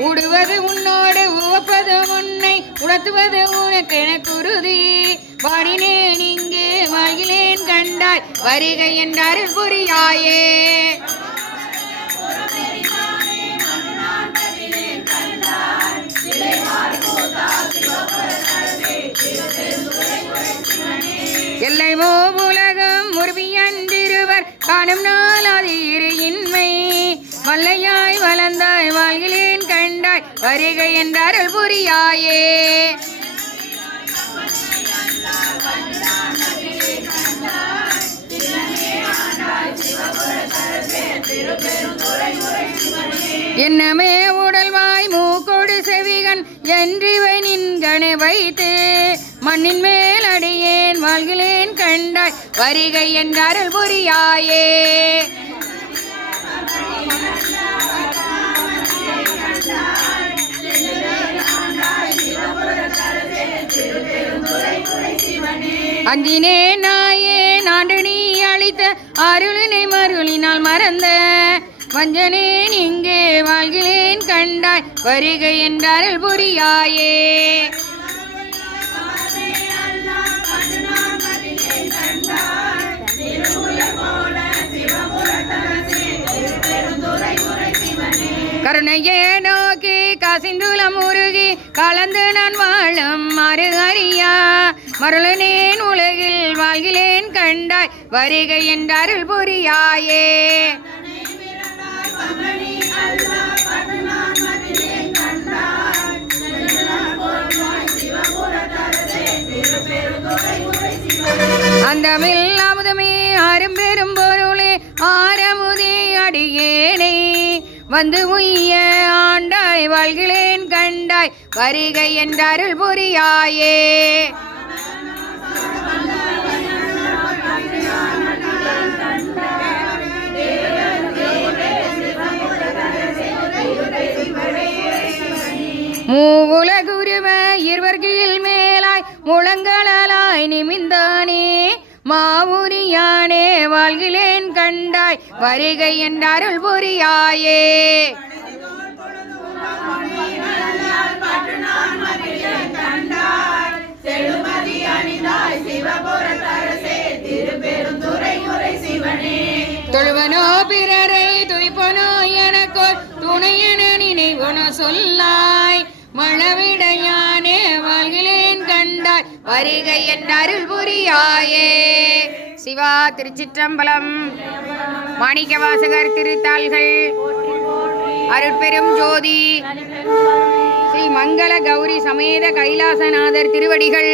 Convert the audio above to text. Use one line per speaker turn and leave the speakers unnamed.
ஊடுவது உன்னோடு உவப்பது உன்னை உணர்த்துவது உனக்கு எனக்குருதி பாடினேன் இங்கு மகிழேன் கண்டாய் வருகை என்றாரில் புரியாயே. எல்லைமோ உலகம் முருவியன்றிருவர் காணும் நாள் அது இரு இன்மை மல்லையாய் வளர்ந்தாய் வாழ்கிலேன் கண்டாய் வருகை என்றாரல் புரியாயே. என்னமே உடல்வாய் மூக்கோடு செவிகன் என்றிவை நின்கனை வைத்து மண்ணின் மேல் அடியேன் வாழ்கிலேன் கண்டாய் வருகை என்றாரல் புரியாயே. அஞ்சினே நாயே நாடு நீ அளித்த அருளினை மருளினால் மறந்த. வஞ்சனேன் இங்கே வாழ்கிறேன் கண்டாய் வருகை என்றாரல் புரியாயே. கருணையே நோக்கி கசிந்துளம் உருகி கலந்து நான் வாழும் மறு அறியா. மருளனேன் உலகில் வாழ்கிலேன் கண்டாய் வருகை என்றாருள் புரியாயே. அந்தமில் அமுதமே அரும்பெரும் பொருளே ஆரமுதே அடியேனே. வந்து உய்ய ஆண்டாய் வாழ்கிலேன் கண்டாய் வருகை என்றாருள் புரியாயே. இருவர்கில் மேலாய் முழங்களாய் நிமிந்தானே. மாவுரியானே வாழ்கிலேன் கண்டாய் வருகை என்றாருள் புரியாயே. தொழுவனோ பிறரை துய்ப்பனோ எனக்கோ துணையென நினைவனோ சொல்லாய். மழவிடையா கண்டாய் வருகை என்ற அருள் புரியாயே சிவா திருச்சிற்றம்பலம் மாணிக்க வாசகர் திருத்தாள்கள் அருட்பெரும் ஜோதி ஸ்ரீ மங்கள கௌரி சமேத கைலாசநாதர் திருவடிகள்